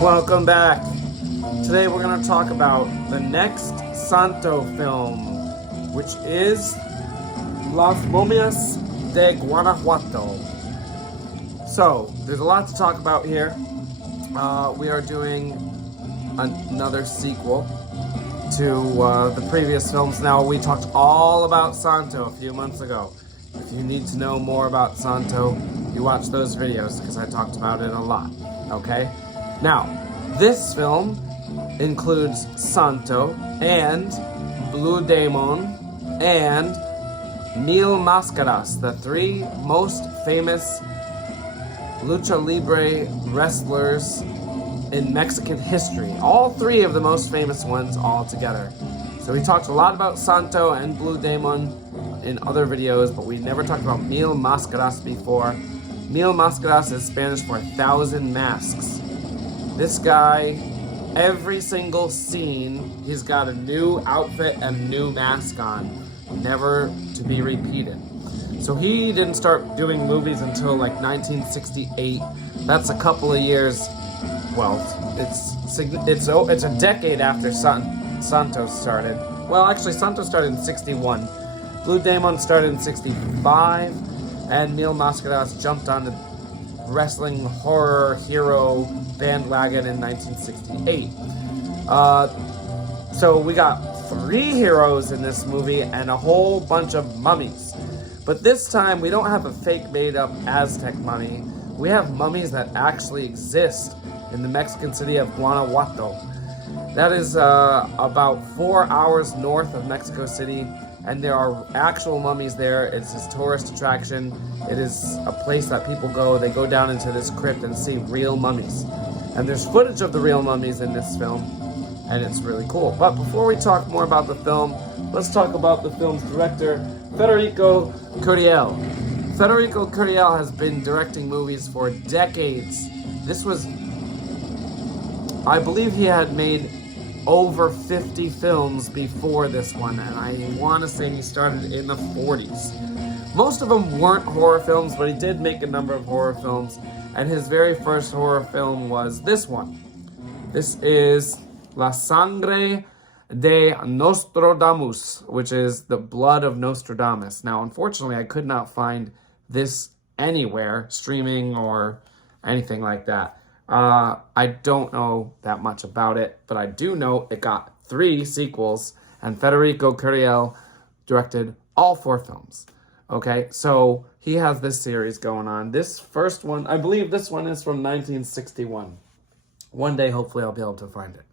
Welcome back. Today we're going to talk about the next Santo film, which is Las Momias de Guanajuato. So, there's a lot to talk about here. We are doing another sequel to the previous films. Now, we talked all about Santo a few months ago. If you need to know more about Santo, you watch those videos because I talked about it a lot, okay? Now, this film includes Santo and Blue Demon and Mil Mascaras, the three most famous lucha libre wrestlers in Mexican history. All three of the most famous ones all together. So we talked a lot about Santo and Blue Demon in other videos, but we never talked about Mil Mascaras before. Mil Mascaras is Spanish for 1,000 masks. This guy, every single scene, he's got a new outfit and a new mask on, never to be repeated. So he didn't start doing movies until like 1968. That's a couple of years. Well, it's a decade after Santo started. Well, actually, Santo started in 61. Blue Demon started in 65, and Mil Mascaras jumped on the wrestling horror hero bandwagon in 1968. So we got 3 heroes in this movie and a whole bunch of mummies. But this time we don't have a fake made up Aztec mummy. We have mummies that actually exist in the Mexican city of Guanajuato. That is about 4 hours north of Mexico City, and there are actual mummies there. It's this tourist attraction. It is a place that people go. They go down into this crypt and see real mummies. And there's footage of the real mummies in this film, and it's really cool. But before we talk more about the film, let's talk about the film's director, Federico Curiel. Federico Curiel has been directing movies for decades. This was, I believe he had made over 50 films before this one, and I want to say he started in the 40s. Most of them weren't horror films, but he did make a number of horror films, and his very first horror film was this one. This is La Sangre de Nostradamus, which is the blood of Nostradamus. Now, unfortunately, I could not find this anywhere, streaming or anything like that. I don't know that much about it, but I do know it got 3 sequels, and Federico Curiel directed all 4 films. Okay, so he has this series going on. This first one, I believe this one is from 1961. One day, hopefully, I'll be able to find it.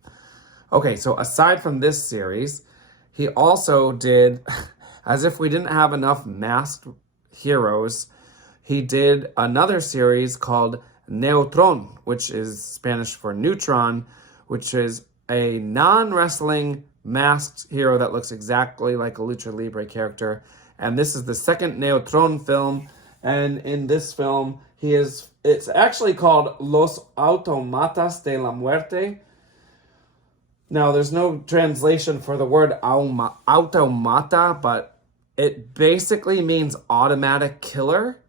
Okay, so aside from this series, he also did, as if we didn't have enough masked heroes, he did another series called Neutron, which is Spanish for neutron, which is a non-wrestling masked hero that looks exactly like a lucha libre character. And this is the second Neutron film, and in this film, it's actually called Los Automatas de la Muerte. Now, there's no translation for the word automata, but it basically means automatic killer,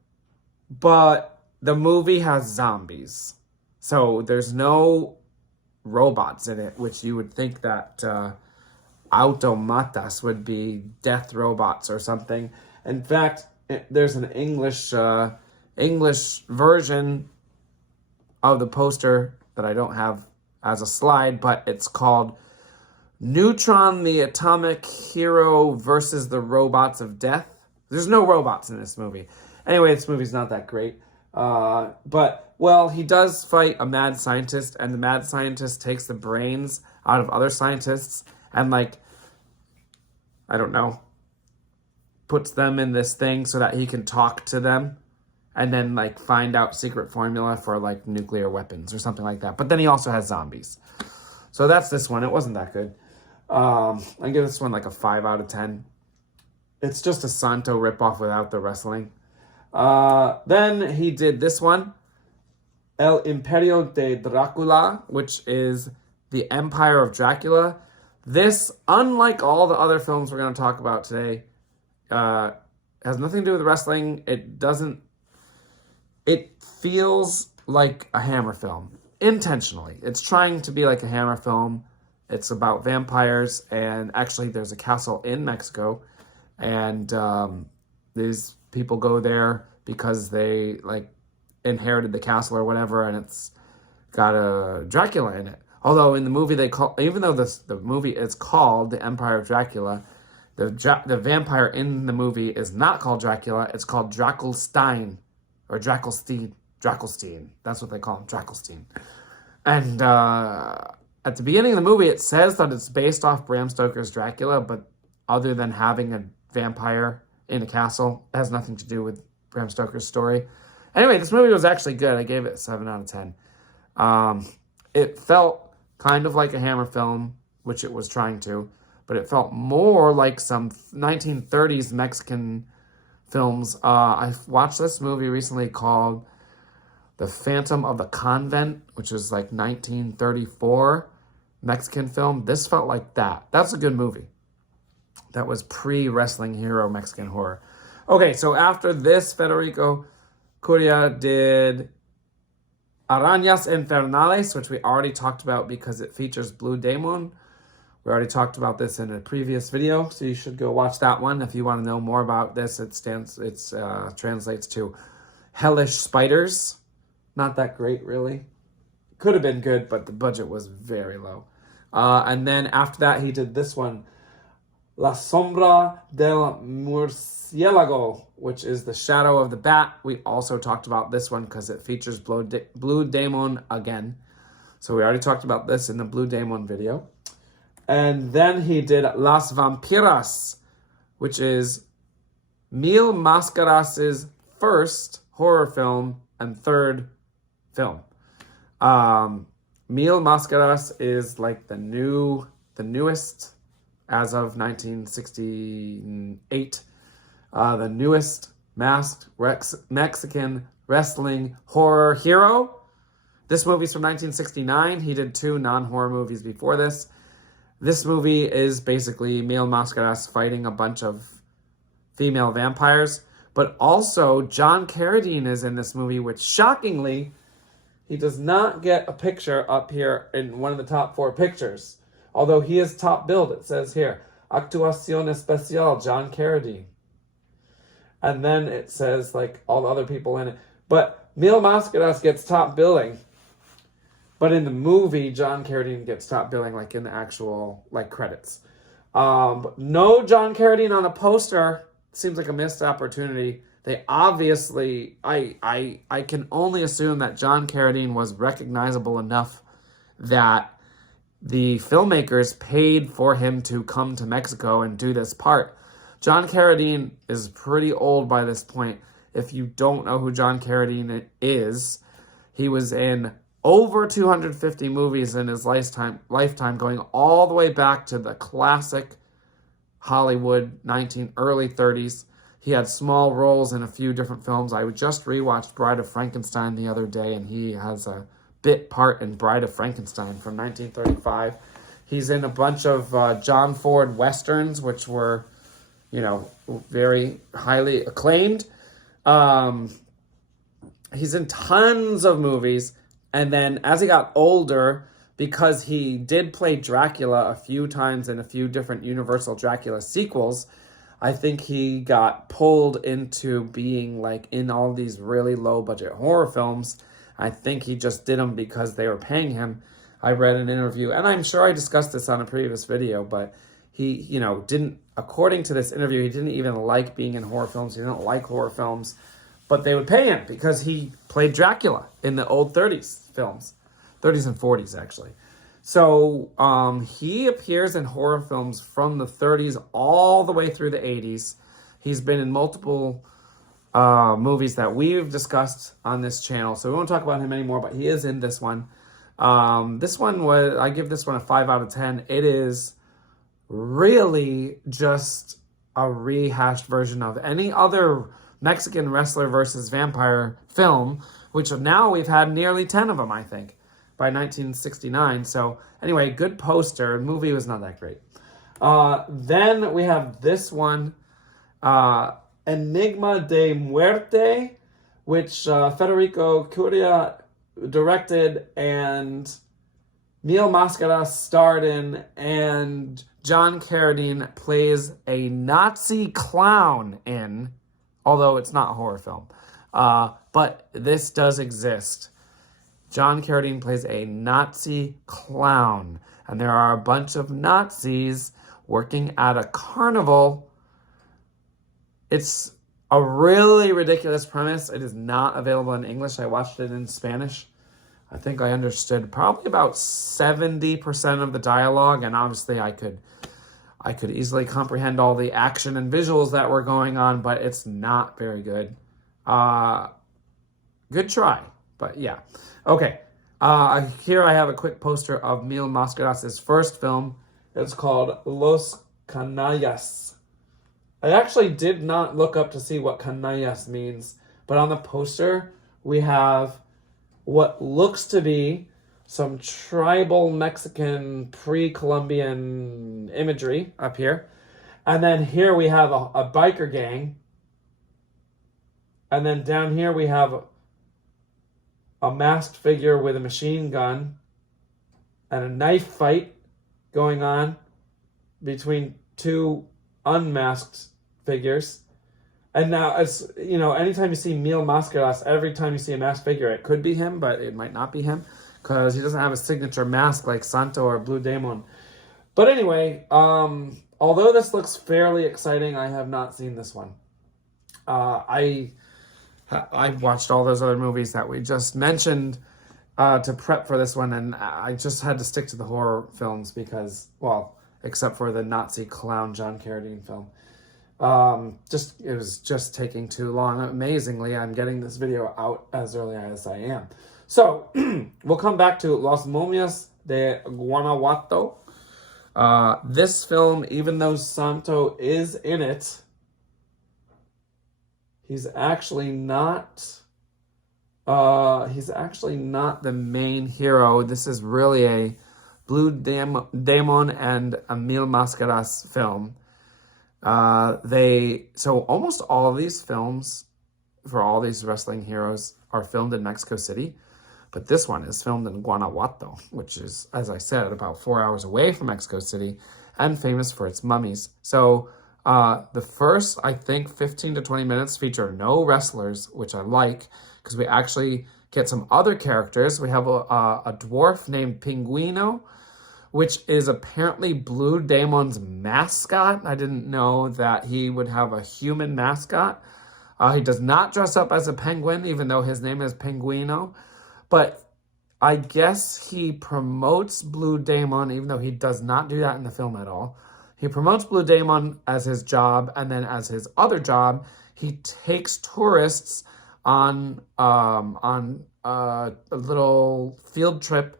but the movie has zombies. So there's no robots in it, which you would think that automatas would be death robots or something. In fact, there's an English version of the poster that I don't have as a slide, but it's called Neutron, the Atomic Hero versus the Robots of Death. There's no robots in this movie. Anyway, this movie's not that great. But, well, he does fight a mad scientist, and the mad scientist takes the brains out of other scientists and, like, I don't know, puts them in this thing so that he can talk to them and then, like, find out secret formula for, like, nuclear weapons or something like that. But then he also has zombies. So that's this one. It wasn't that good. I give this one, like, a 5 out of 10. It's just a Santo ripoff without the wrestling. Then he did this one, El Imperio de Dracula, which is the Empire of Dracula. This, unlike all the other films we're going to talk about today, has nothing to do with wrestling. It feels like a Hammer film. intentionally. It's trying to be like a Hammer film. It's about vampires, and actually there's a castle in Mexico, and these people go there because they like inherited the castle or whatever, and it's got a Dracula in it. Although in the movie even though the movie is called The Empire of Dracula, the vampire in the movie is not called Dracula. It's called Drakelstein or Drakelstein. That's what they call him, Drakelstein. And at the beginning of the movie, it says that it's based off Bram Stoker's Dracula, but other than having a vampire in a castle, it has nothing to do with Bram Stoker's story. Anyway, this movie was actually good. I gave it a 7 out of 10. It felt kind of like a Hammer film, which it was trying to, but it felt more like some 1930s Mexican films. I watched this movie recently called The Phantom of the Convent, which is like 1934 Mexican film. This felt like that. That's a good movie. That was pre-wrestling hero Mexican horror. Okay, so after this, Federico Curia did Arañas Infernales, which we already talked about because it features Blue Demon. We already talked about this in a previous video, so you should go watch that one if you want to know more about this. It translates to Hellish Spiders. Not that great, really. Could have been good, but the budget was very low. And then after that, he did this one, La Sombra del Murciélago, which is The Shadow of the Bat. We also talked about this one because it features Blue Demon again. So we already talked about this in the Blue Demon video. And then he did Las Vampiras, which is Mil Mascaras' first horror film and third film. Mil Mascaras is like the newest, as of 1968, the newest masked Mexican wrestling horror hero. This movie's from 1969. He did 2 non-horror movies before this. This movie is basically Mil Mascaras fighting a bunch of female vampires, but also John Carradine is in this movie, which shockingly, he does not get a picture up here in one of the top 4 pictures. Although he is top billed, it says here, Actuación Especial, John Carradine. And then it says, like, all the other people in it. But Mil Mascaras gets top billing. But in the movie, John Carradine gets top billing, like, in the actual, like, credits. But no John Carradine on the poster. Seems like a missed opportunity. They obviously, I can only assume that John Carradine was recognizable enough that the filmmakers paid for him to come to Mexico and do this part. John Carradine is pretty old by this point. If you don't know who John Carradine is, he was in over 250 movies in his lifetime, going all the way back to the classic Hollywood early 30s. He had small roles in a few different films. I just rewatched Bride of Frankenstein the other day, and he has a bit part in Bride of Frankenstein from 1935. He's in a bunch of John Ford Westerns, which were, very highly acclaimed. He's in tons of movies. And then as he got older, because he did play Dracula a few times in a few different Universal Dracula sequels, I think he got pulled into being like in all these really low budget horror films. I think he just did them because they were paying him. I read an interview, and I'm sure I discussed this on a previous video, but he, didn't, according to this interview, he didn't even like being in horror films. He didn't like horror films, but they would pay him because he played Dracula in the old 30s films, 30s and 40s actually. So he appears in horror films from the 30s all the way through the 80s. He's been in multiple movies that we've discussed on this channel, so we won't talk about him anymore, but he is in this one. I give this one a 5 out of 10. It is really just a rehashed version of any other Mexican wrestler versus vampire film, which now we've had nearly 10 of them, I think, by 1969. So anyway, good poster. The movie was not that great. Then we have this one, Enigma de Muerte, which Federico Curia directed and Neil Mascaras starred in, and John Carradine plays a Nazi clown in, although it's not a horror film. But this does exist. John Carradine plays a Nazi clown, and there are a bunch of Nazis working at a carnival. It's a really ridiculous premise. It is not available in English. I watched it in Spanish. I think I understood probably about 70% of the dialogue, and obviously I could easily comprehend all the action and visuals that were going on, but it's not very good. Good try, but yeah. Okay, here I have a quick poster of Neil Mascaras' first film. It's called Los Canallas. I actually did not look up to see what canallas means, but on the poster we have what looks to be some tribal Mexican pre-Columbian imagery up here. And then here we have a biker gang. And then down here we have a masked figure with a machine gun and a knife fight going on between two unmasked figures. And now, it's, you know, anytime you see Neil Mascaras, every time you see a masked figure, it could be him, but it might not be him because he doesn't have a signature mask like Santo or Blue Demon. But anyway, although this looks fairly exciting, I have not seen this one. I watched all those other movies that we just mentioned to prep for this one, and I just had to stick to the horror films because, well, except for the Nazi clown John Carradine film. It was just taking too long. Amazingly, I'm getting this video out as early as I am. So, we'll come back to Los Momias de Guanajuato. This film, even though Santo is in it, he's actually not the main hero. This is really a Blue Demon and Emil Mascaras film. So almost all of these films for all these wrestling heroes are filmed in Mexico City, but this one is filmed in Guanajuato, which is, as I said, about 4 hours away from Mexico City and famous for its mummies. So the first, I think, 15 to 20 minutes feature no wrestlers, which I like because we actually get some other characters. We have a dwarf named Pinguino, which is apparently Blue Demon's mascot. I didn't know that he would have a human mascot. He does not dress up as a penguin, even though his name is Pinguino. But I guess he promotes Blue Demon, even though he does not do that in the film at all. He promotes Blue Demon as his job, and then as his other job, he takes tourists on a little field trip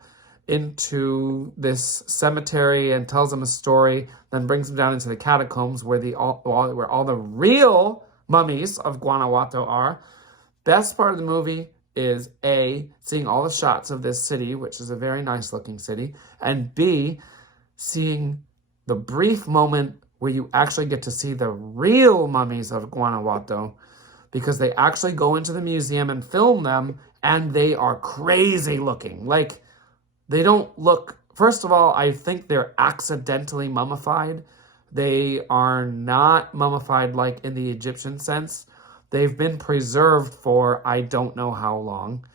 into this cemetery and tells them a story, then brings them down into the catacombs where all the real mummies of Guanajuato are. Best part of the movie is A, seeing all the shots of this city, which is a very nice looking city, and B, seeing the brief moment where you actually get to see the real mummies of Guanajuato, because they actually go into the museum and film them, and they are crazy looking. Like, they don't look, first of all, I think they're accidentally mummified. They are not mummified like in the Egyptian sense. They've been preserved for I don't know how long.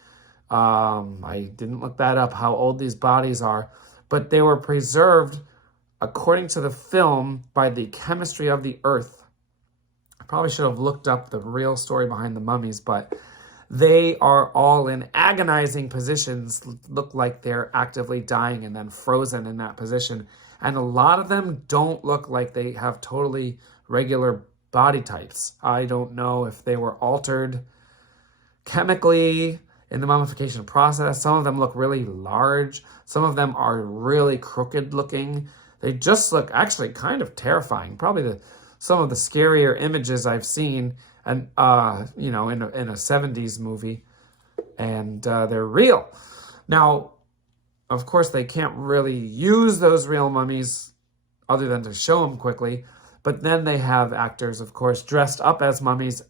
I didn't look that up, how old these bodies are. But they were preserved, according to the film, by the chemistry of the earth. I probably should have looked up the real story behind the mummies, but they are all in agonizing positions, look like they're actively dying and then frozen in that position. And a lot of them don't look like they have totally regular body types. I don't know if they were altered chemically in the mummification process. Some of them look really large. Some of them are really crooked looking. They just look actually kind of terrifying. Probably some of the scarier images I've seen, and in a 70s movie, and they're real. Now, of course, they can't really use those real mummies other than to show them quickly, but then they have actors, of course, dressed up as mummies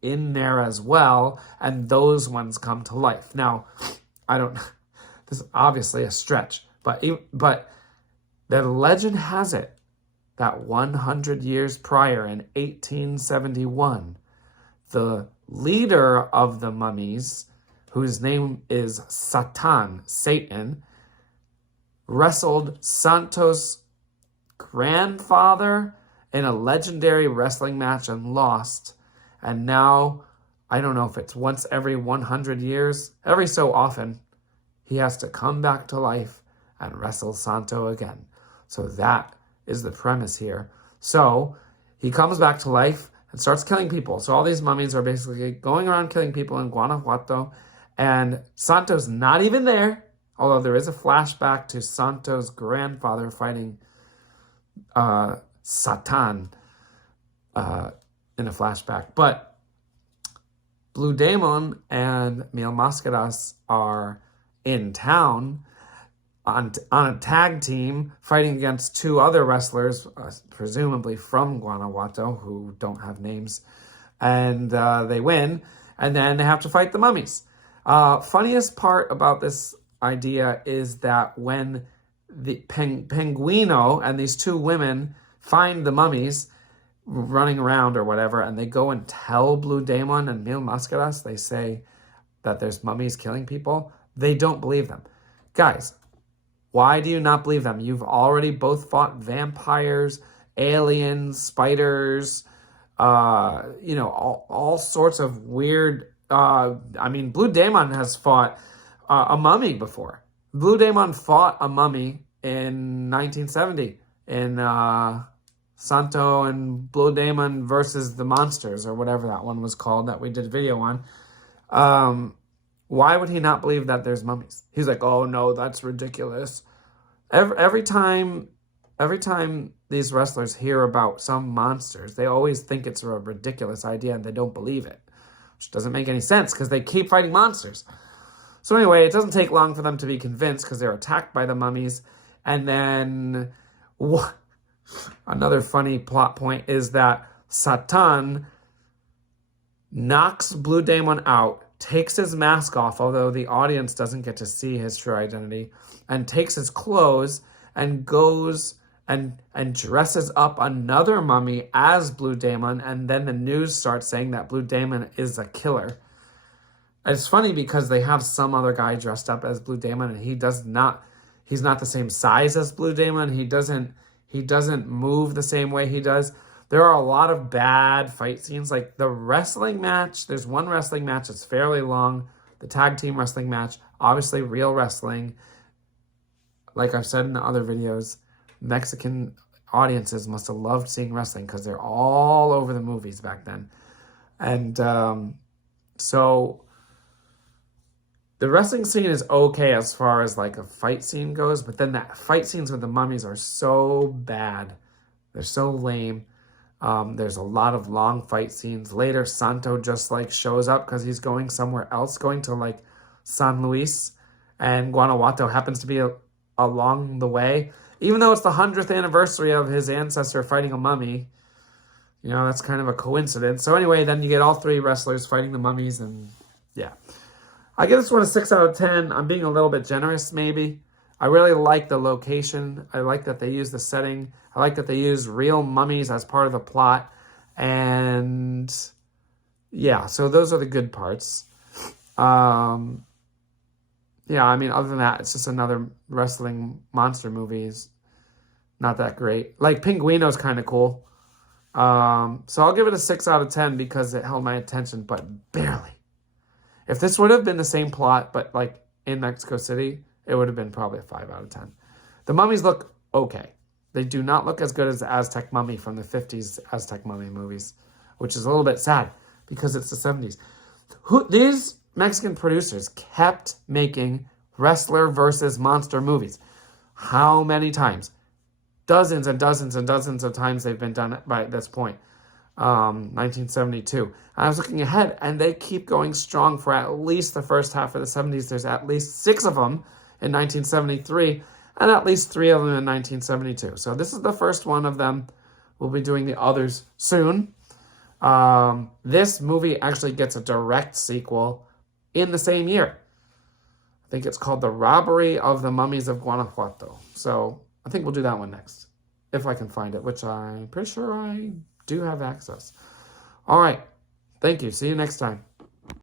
in there as well, and those ones come to life. Now, I don't, this is obviously a stretch, but the legend has it that 100 years prior in 1871, the leader of the Mummies, whose name is Satan, wrestled Santo's grandfather in a legendary wrestling match and lost. And now, I don't know if it's once every 100 years, every so often, he has to come back to life and wrestle Santo again. So that is the premise here. So he comes back to life and starts killing people. So all these mummies are basically going around killing people in Guanajuato. And Santo's not even there, although there is a flashback to Santo's grandfather fighting Satan in a flashback. But Blue Demon and Mil Mascaras are in town on a tag team fighting against two other wrestlers, presumably from Guanajuato, who don't have names. And they win, and then they have to fight the mummies. Funniest part about this idea is that when the Penguino and these two women find the mummies running around or whatever, and they go and tell Blue Demon and Mil Mascaras, they say that there's mummies killing people, they don't believe them. Guys, why do you not believe them? You've already both fought vampires, aliens, spiders, all sorts of weird... Blue Demon has fought a mummy before. Blue Demon fought a mummy in 1970 in Santo and Blue Demon versus the Monsters, or whatever that one was called that we did a video on. Why would he not believe that there's mummies? He's like, oh no, that's ridiculous. Every time these wrestlers hear about some monsters, they always think it's a ridiculous idea and they don't believe it, which doesn't make any sense because they keep fighting monsters. So anyway, it doesn't take long for them to be convinced because they're attacked by the mummies. And then another funny plot point is that Satan knocks Blue Demon out, takes his mask off, although the audience doesn't get to see his true identity, and takes his clothes and goes and dresses up another mummy as Blue Demon, and then the news starts saying that Blue Demon is a killer. It's funny because they have some other guy dressed up as Blue Demon, and he's not the same size as Blue Demon. He doesn't move the same way he does. There are a lot of bad fight scenes. Like the wrestling match, there's one wrestling match that's fairly long. The tag team wrestling match, obviously real wrestling. Like I've said in the other videos, Mexican audiences must have loved seeing wrestling because they're all over the movies back then. And so the wrestling scene is okay as far as like a fight scene goes, but then that fight scenes with the mummies are so bad. They're so lame. There's a lot of long fight scenes. Later, Santo just like shows up because he's going somewhere else, going to like San Luis, and Guanajuato happens to be along the way. Even though it's the 100th anniversary of his ancestor fighting a mummy, that's kind of a coincidence. So anyway, then you get all three wrestlers fighting the mummies, and yeah. I give this one a 6 out of 10. I'm being a little bit generous, maybe. I really like the location. I like that they use the setting. I like that they use real mummies as part of the plot. And yeah, so those are the good parts. Other than that, it's just another wrestling monster movie. It's not that great. Like, Pinguino's kind of cool. So I'll give it a 6 out of 10 because it held my attention, but barely. If this would have been the same plot, but like in Mexico City, it would have been probably a 5 out of 10. The mummies look okay. They do not look as good as the Aztec mummy from the 50s Aztec mummy movies, which is a little bit sad because it's the 70s. These Mexican producers kept making wrestler versus monster movies. How many times? Dozens and dozens and dozens of times they've been done by this point. 1972. I was looking ahead, and they keep going strong for at least the first half of the 70s. There's at least 6 of them in 1973, and at least 3 of them in 1972. So this is the first one of them. We'll be doing the others soon. This movie actually gets a direct sequel in the same year. I think it's called The Robbery of the Mummies of Guanajuato. So I think we'll do that one next, if I can find it, which I'm pretty sure I do have access. All right. Thank you. See you next time.